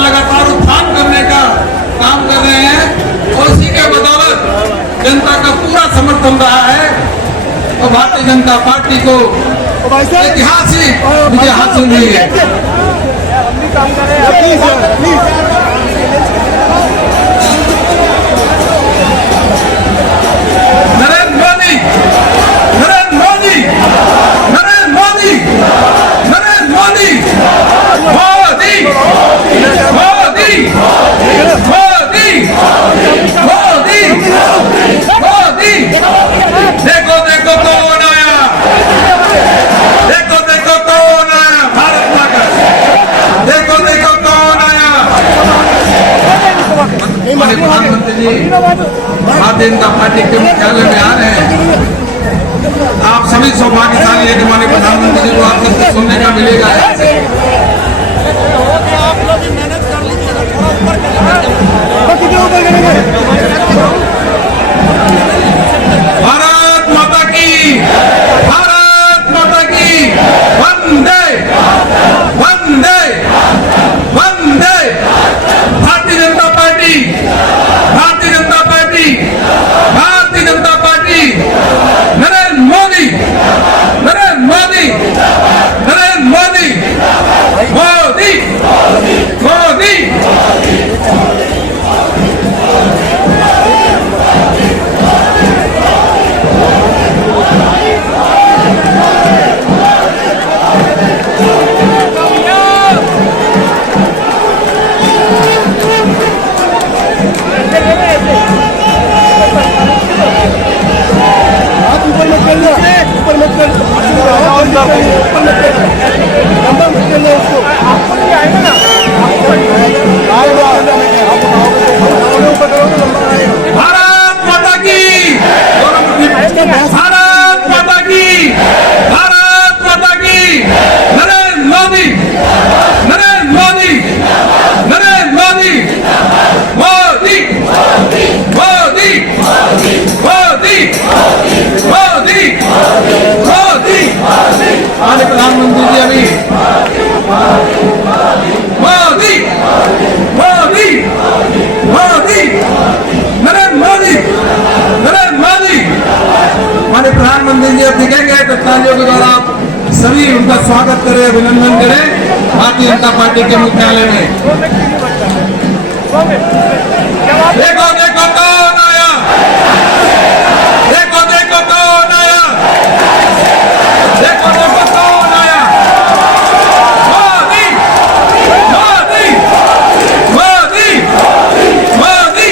लगातार उत्थान करने का काम कर रहे हैं और इसी के बदौलत जनता का पूरा समर्थन रहा है और भारतीय जनता पार्टी को ऐतिहासिक विजय हासिल हुई है। नरेंद्र मोदी, नरेंद्र मोदी, नरेंद्र मोदी, नरेंद्र मोदी, मोदी, मोदी, मोदी, मोदी, मोदी। देखो देखो कौन आया, देखो देखो कौन आया, भारत माता, देखो देखो कौन आया। हमारे प्रधानमंत्री जी भारतीय जनता पार्टी के मुख्यालय में आ रहे हैं। आप सभी सौभाग्यशाली है कि हमारे प्रधानमंत्री जी को आप सबसे सुनने का मिलेगा। आप लोग मेहनत कर लीजिए, थोड़ा ऊपर भारत माता की, भारत माता की, वंदे वंदे वंदे। Bharatiya Janata party, Bharatiya Janata party, Bharatiya Janata party, Narendra Modi, Narendra Modi, Narendra Modi, Modi, Modi. Bharat माता की, भारत माता की, भारत माता की, नरेंद्र मोदी, नरेंद्र मोदी, नरेंद्र मोदी, मोदी, मोदी, मोदी, मोदी, मोदी। हमारे प्रधानमंत्री जी अभी मोदी, मोदी, मोदी, नरेंद्र मोदी, नरेंद्र मोदी। हमारे प्रधानमंत्री जी अब दिखेंगे तो तालियों के द्वारा आप सभी उनका स्वागत करें, अभिनंदन करें भारतीय जनता पार्टी के मुख्यालय में। देखो देखो कौन आया, देखो देखो कौन आया, देखो देखो कौन आया। मोदी, मोदी, मोदी, मोदी।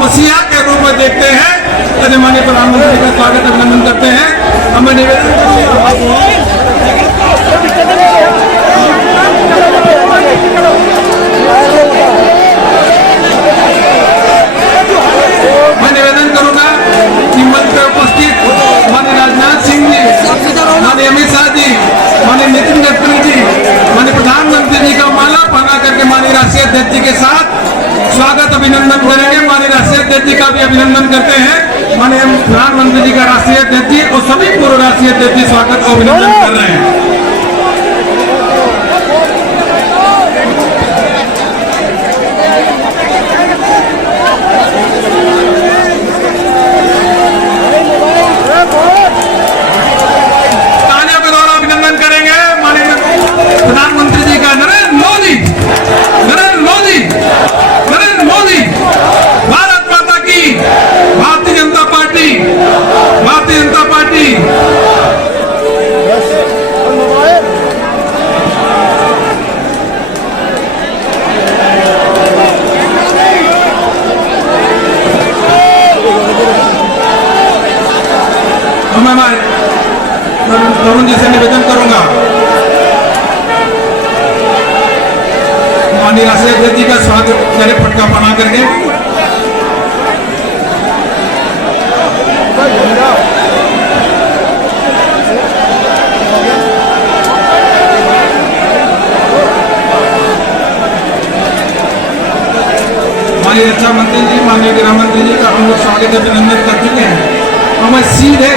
मसीहा के रूप में देखते हैं, यदि माननीय प्रधानमंत्री का स्वागत अभिनंदन करते हैं। हमें निवेदन मैं निवेदन करूंगा कि मंच पर उपस्थित माननीय राजनाथ सिंह जी, माननीय अमित शाह जी, माननीय नितिन गडकरी जी, माननीय प्रधानमंत्री जी का माला पहना करके माननीय राष्ट्रीय अध्यक्ष जी के साथ स्वागत अभिनंदन करेंगे। माननीय राष्ट्रीय अध्यक्ष जी का भी अभिनंदन करते हैं। माननीय प्रधानमंत्री जी का राष्ट्रीय अध्यक्ष जी और सभी पूर्व राष्ट्रीय अध्यक्ष जी स्वागत और अभिनंदन कर रहे हैं। मैं तरुण जी से निवेदन करूंगा, माननीय राष्ट्रीय अध्यक्ष जी का स्वागत करें पटका बना करके। माननीय रक्षा मंत्री जी, माननीय गृह मंत्री जी का हम लोग स्वागत अभिनंदन कर चुके हैं। और मैं सीधे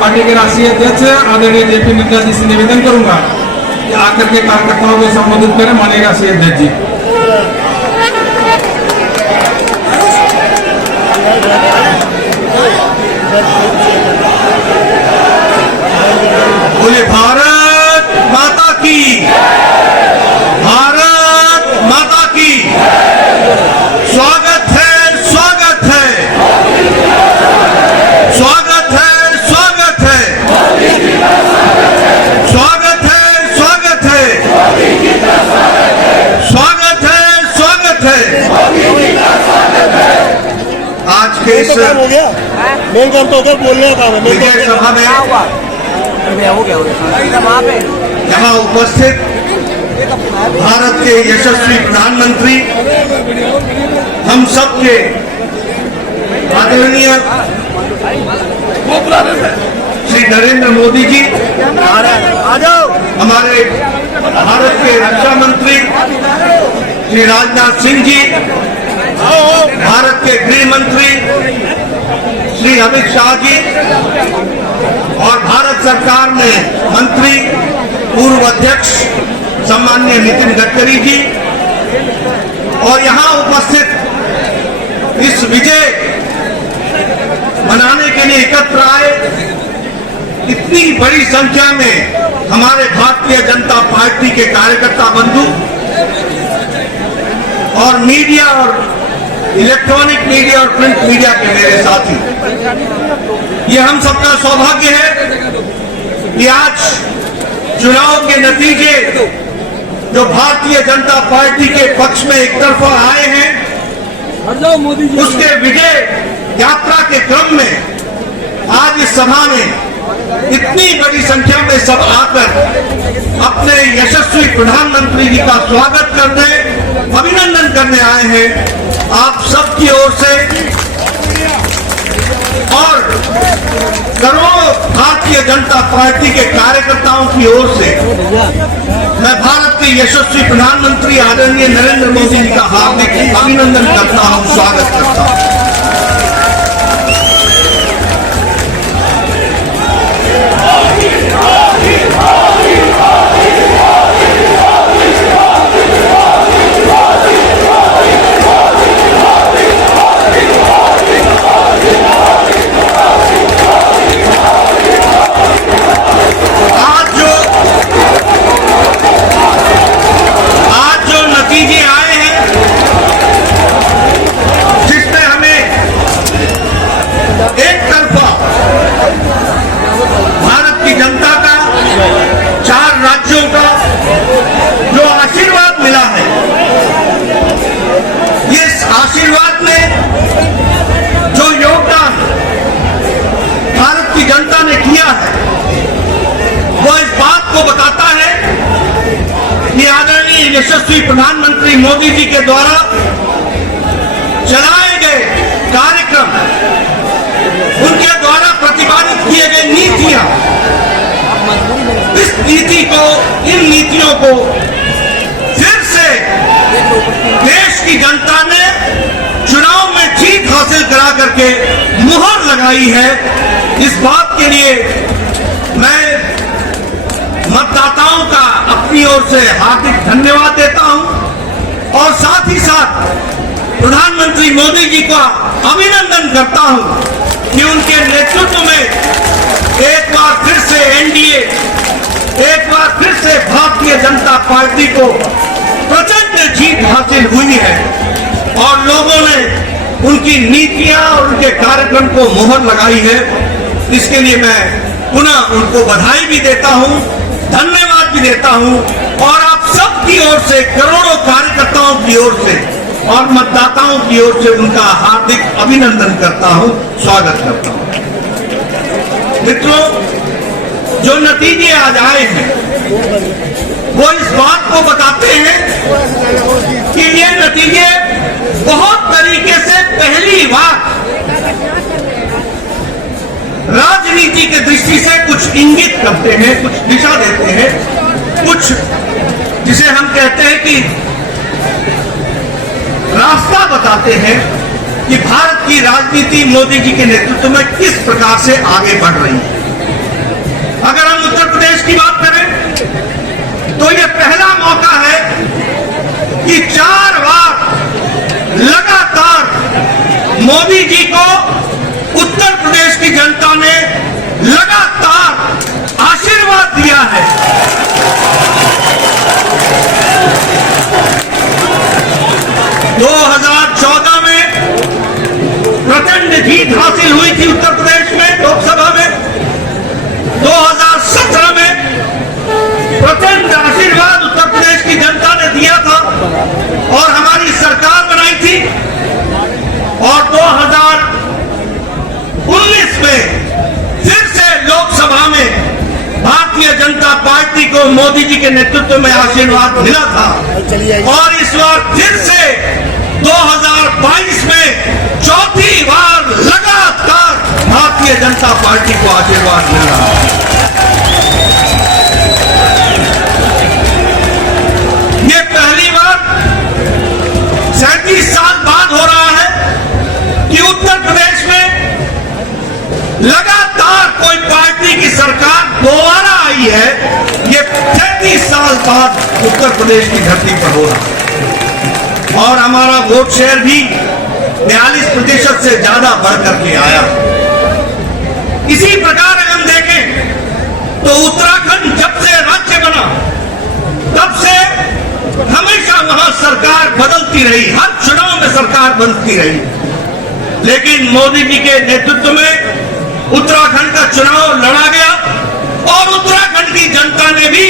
पार्टी के राष्ट्रीय अध्यक्ष आदरणीय जेपी नड्डा जी से निवेदन करूंगा कि आकर के कार्यकर्ताओं को संबोधित करें। माननीय राष्ट्रीय अध्यक्ष जी। बोले भारत माता की, भारत माता की। स्वागत है, स्वागत है, स्वागत है, स्वागत है, स्वागत है, स्वागत है, स्वागत है, स्वागत है। आज के इस हो गया, मेन काम तो हो गया, बोलने का काम है। विजय सभा में हो गया वहाँ पे यहाँ उपस्थित भारत के यशस्वी प्रधानमंत्री, हम सबके आदरणीय श्री नरेंद्र मोदी जी, हमारे भारत के रक्षा मंत्री श्री राजनाथ सिंह जी, भारत के गृह मंत्री श्री अमित शाह जी और भारत सरकार में मंत्री पूर्व अध्यक्ष सम्माननीय नितिन गडकरी जी और यहाँ उपस्थित इस विजय मनाने के लिए एकत्र आए इतनी बड़ी संख्या में हमारे भारतीय जनता पार्टी के कार्यकर्ता बंधु और मीडिया और इलेक्ट्रॉनिक मीडिया और प्रिंट मीडिया के मेरे साथी, ये हम सबका सौभाग्य है कि आज चुनाव के नतीजे जो भारतीय जनता पार्टी के पक्ष में एक तरफा आए हैं, उसके विजय यात्रा के क्रम में आज इस सभा में इतनी बड़ी संख्या में सब आकर अपने यशस्वी प्रधानमंत्री जी का स्वागत करने, अभिनंदन करने आए हैं। आप सबकी ओर से और करोड़ों भारतीय जनता पार्टी के कार्यकर्ताओं की ओर से मैं भारत के यशस्वी प्रधानमंत्री आदरणीय नरेंद्र मोदी जी का हार्दिक अभिनंदन करता हूं, स्वागत करता हूं। आशीर्वाद में जो योगदान भारत की जनता ने किया है वो इस बात को बताता है कि आदरणीय यशस्वी प्रधानमंत्री मोदी जी के द्वारा चलाए गए कार्यक्रम, उनके द्वारा प्रतिपादित किए गए नीतियां, इस नीति को, इन नीतियों को फिर से देश की जनता ने चुनाव में जीत हासिल करा करके मुहर लगाई है। इस बात के लिए मैं मतदाताओं का अपनी ओर से हार्दिक धन्यवाद देता हूं और साथ ही साथ प्रधानमंत्री मोदी जी का अभिनंदन करता हूं कि उनके नेतृत्व में एक बार फिर से एनडीए, एक बार फिर से भारतीय जनता पार्टी को प्रचंड जीत हासिल हुई है और लोगों ने उनकी नीतियां और उनके कार्यक्रम को मुहर लगाई है। इसके लिए मैं पुनः उनको बधाई भी देता हूं, धन्यवाद भी देता हूं और आप सबकी ओर से, करोड़ों कार्यकर्ताओं की ओर से और मतदाताओं की ओर से उनका हार्दिक अभिनंदन करता हूं, स्वागत करता हूं। मित्रों, जो नतीजे आज आए हैं वो इस बात को बताते हैं कि ये नतीजे बहुत तरीके से पहली बार राजनीति के दृष्टि से कुछ इंगित करते हैं, कुछ दिशा देते हैं, कुछ जिसे हम कहते हैं कि रास्ता बताते हैं कि भारत की राजनीति मोदी जी के नेतृत्व में किस प्रकार से आगे बढ़ रही है। अगर हम उत्तर प्रदेश की बात करें तो यह पहला मौका है कि 4 बार लगातार मोदी जी को उत्तर प्रदेश की जनता ने लगातार आशीर्वाद दिया है। 2014 में प्रचंड जीत हासिल हुई थी उत्तर प्रदेश में लोकसभा में। 2017 में प्रचंड आशीर्वाद उत्तर प्रदेश की जनता ने दिया था और हमारी सरकार बनाई थी। और 2019 में फिर से लोकसभा में भारतीय जनता पार्टी को मोदी जी के नेतृत्व में आशीर्वाद मिला था और इस बार फिर से 2022 में चौथी बार लगातार भारतीय जनता पार्टी को आशीर्वाद मिल रहा है। ये पहली बार 37 साल बाद हो रहा है कि उत्तर प्रदेश में लगातार कोई पार्टी की सरकार दोबारा आई है। ये 37 साल बाद उत्तर प्रदेश की धरती पर हो रहा है और हमारा वोट शेयर भी 42% से ज्यादा बढ़कर के आया। इसी प्रकार अगर हम देखें तो उत्तराखंड जब से राज्य बना तब से हमेशा वहां सरकार बदलती रही, हर चुनाव में सरकार बदलती रही, लेकिन मोदी जी के नेतृत्व में उत्तराखंड का चुनाव लड़ा गया और उत्तराखंड की जनता ने भी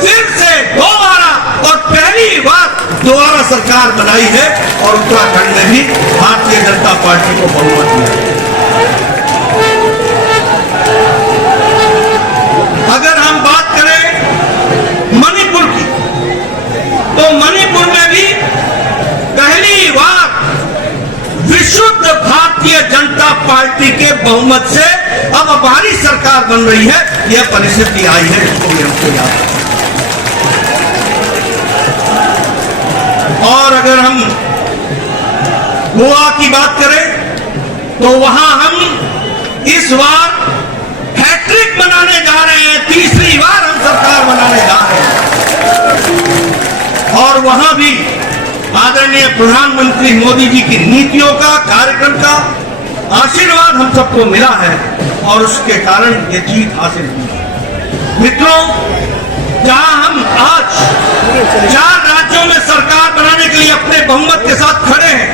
फिर से दोबारा और पहली बार दोबारा सरकार बनाई है और उत्तराखंड में भी भारतीय जनता पार्टी को बहुमत मिला। अगर हम बात करें मणिपुर की तो मणिपुर में भी पहली बार विशुद्ध भारतीय जनता पार्टी के बहुमत से अब हमारी सरकार बन रही है। यह परिस्थिति आई है, इसको भी हमको याद है। और अगर हम गोवा की बात करें तो वहां हम इस बार हैट्रिक बनाने जा रहे हैं, तीसरी बार हम सरकार बनाने जा रहे हैं और वहां भी आदरणीय प्रधानमंत्री मोदी जी की नीतियों का, कार्यक्रम का आशीर्वाद हम सबको मिला है और उसके कारण ये जीत हासिल हुई। मित्रों, जहां हम आज 4 राज्यों में सरकार बनाने के लिए अपने बहुमत के साथ खड़े हैं,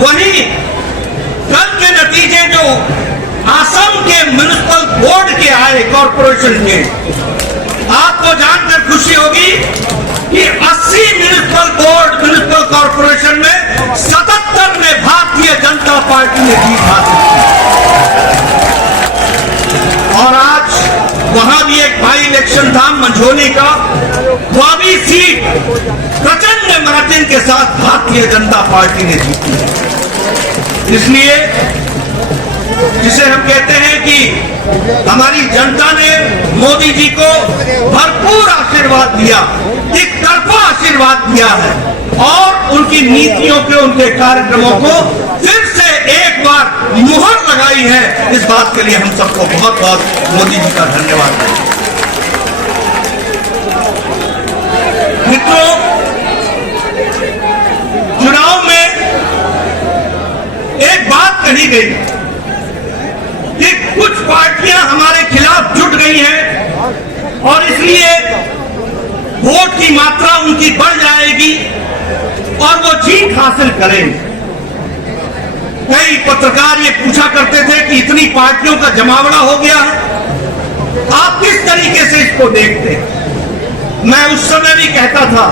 वहीं कल के नतीजे जो असम के म्युनिसिपल बोर्ड के आए, कॉर्पोरेशन के, आपको जानकर खुशी होगी कि 80 म्युनिसिपल कॉर्पोरेशन में 77 में भारतीय जनता पार्टी ने जीत हासिल की। और आज वहां भी एक बाई इलेक्शन था मंझोली का, वहां भी सीट प्रचंड मार्जिन के साथ भारतीय जनता पार्टी ने जीती। इसलिए जिसे हम कहते हैं कि हमारी जनता ने मोदी जी को भरपूर आशीर्वाद दिया, एक तरफा आशीर्वाद दिया है और उनकी नीतियों के, उनके कार्यक्रमों को फिर से एक बार मुहर लगाई है। इस बात के लिए हम सबको बहुत बहुत मोदी जी का धन्यवाद है। मित्रों, चुनाव में एक बात कही गई कि कुछ पार्टियां हमारे खिलाफ जुट गई हैं और इसलिए वोट की मात्रा उनकी बढ़ जाएगी और वो जीत हासिल करेंगे। कई पत्रकार ये पूछा करते थे कि इतनी पार्टियों का जमावड़ा हो गया है, आप किस तरीके से इसको देखते हैं? मैं उस समय भी कहता था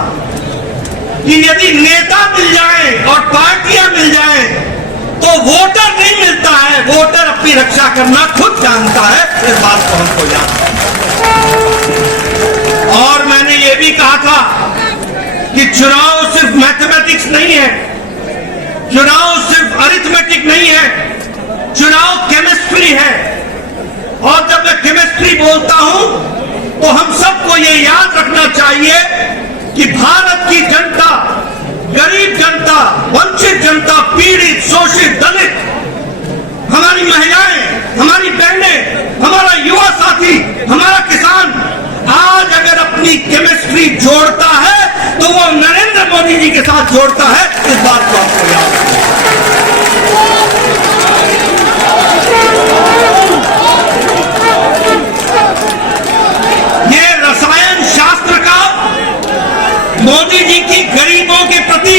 कि यदि नेता मिल जाए और पार्टियां मिल जाए तो वोटर नहीं मिलता है, वोटर अपनी रक्षा करना खुद जानता है, इस बात को हमको याद है। और मैंने ये भी कहा था कि चुनाव सिर्फ मैथमेटिक्स नहीं है, चुनाव सिर्फ अरिथमेटिक नहीं है, चुनाव केमिस्ट्री है। और जब मैं केमिस्ट्री बोलता हूं तो हम सबको ये याद रखना चाहिए कि भारत की जनता, गरीब जनता, वंचित जनता, पीड़ित, शोषित, दलित, हमारी महिलाएं, हमारी बहनें, हमारा युवा साथी, हमारा किसान आज अगर अपनी केमिस्ट्री जोड़ता है तो वो नरेंद्र मोदी जी के साथ जोड़ता है, इस बात को आपको याद रखना। ये रसायन शास्त्र का मोदी जी की गरीबों के प्रति,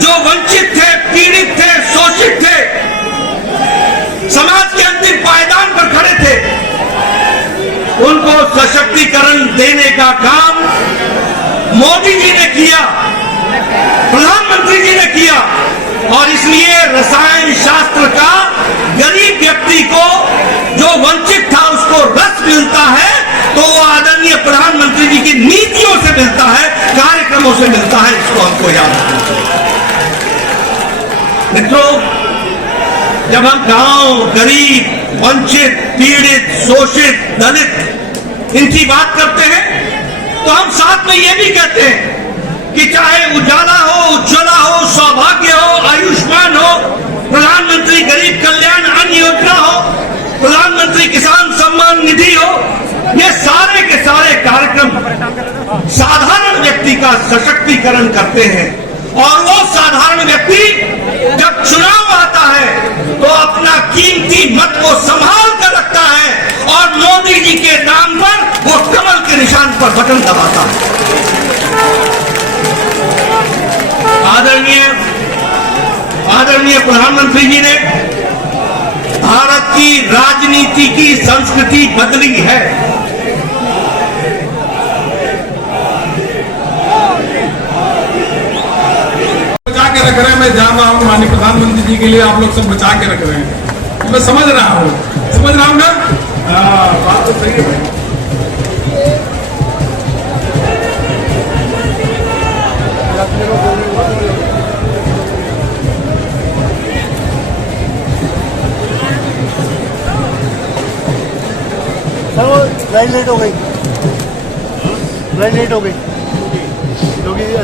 जो वंचित थे, पीड़ित थे, शोषित थे, समाज के अंतिम पायदान पर खड़े थे, उनको सशक्तिकरण देने का काम मोदी जी ने किया, प्रधानमंत्री जी ने किया। और इसलिए रसायन शास्त्र का गरीब व्यक्ति को, जो वंचित था, उसको रस मिलता है तो वो आदरणीय प्रधानमंत्री जी की नीतियों से मिलता है, कार्यक्रमों से मिलता है। इसको हमको याद रखना चाहिए। मित्रों, जब हम गांव, गरीब, वंचित, पीड़ित, शोषित, दलित इनकी बात करते हैं तो हम साथ में ये भी कहते हैं कि चाहे उजाला हो, उज्ज्वला हो, सौभाग्य हो, आयुष्मान हो, प्रधानमंत्री गरीब कल्याण अन्न योजना हो, प्रधानमंत्री किसान सम्मान निधि हो, ये सारे के सारे कार्यक्रम साधारण व्यक्ति का सशक्तिकरण करते हैं। और वो साधारण व्यक्ति जब चुनाव आता है तो अपना कीमती मत को संभाल कर रखता है और मोदी जी के नाम पर वो कमल के निशान पर बटन दबाता है। आदरणीय प्रधानमंत्री जी ने भारत की राजनीति की संस्कृति बदली है। बचा के रख रहे हैं, मैं जान रहा हूँ माननीय प्रधानमंत्री जी के लिए आप लोग सब बचा के रख रहे हैं, मैं समझ रहा हूँ ना। बात तो सही है भाई। सर वो लाइन लेट हो गई, लाइन लेट हो गई योगी जी।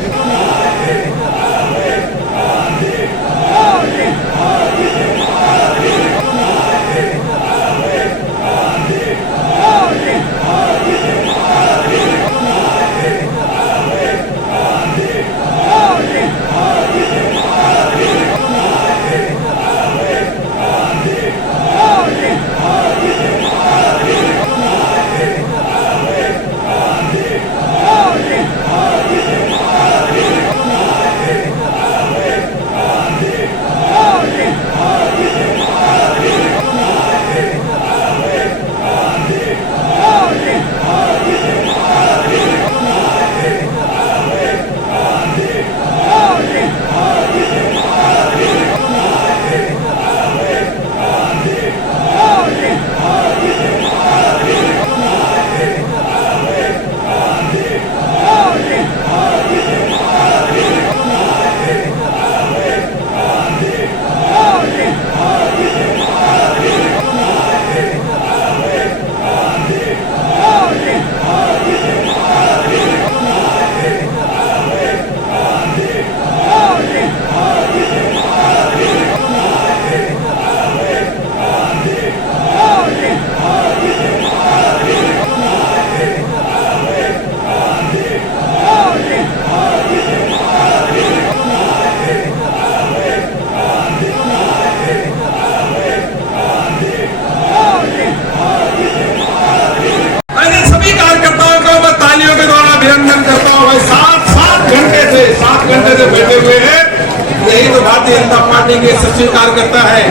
भारतीय जनता पार्टी के सचिव कार्यकर्ता है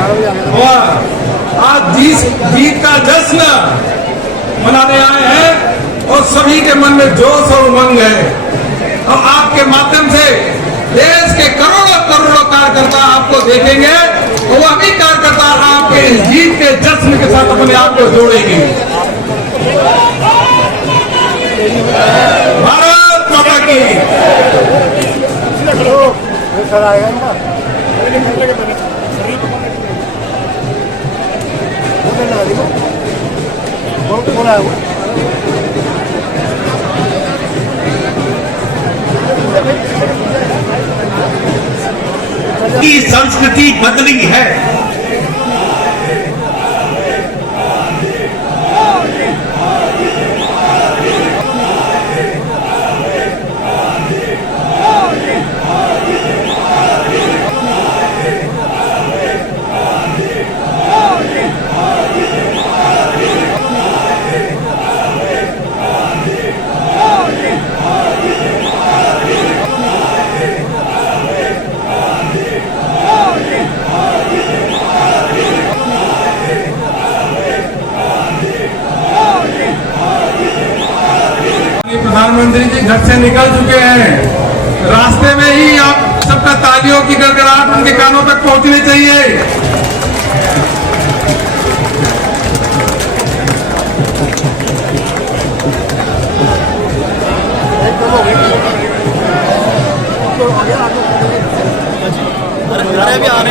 और आज जीत का जश्न मनाने आए हैं और सभी के मन में जोश और उमंग है। और आपके माध्यम से देश के करोड़ों करोड़ों कार्यकर्ता आपको देखेंगे वो अभी कार्यकर्ता आपके इस जीत के जश्न के साथ अपने आप को जोड़ेंगे। भारत माता की। सर आएगा इनका बहुत बोला है वो। की संस्कृति बदली है। प्रधानमंत्री जी घर से निकल चुके हैं। रास्ते में ही आप सबका तालियों की गड़गड़ाहट उनके कानों तक पहुंचनी चाहिए।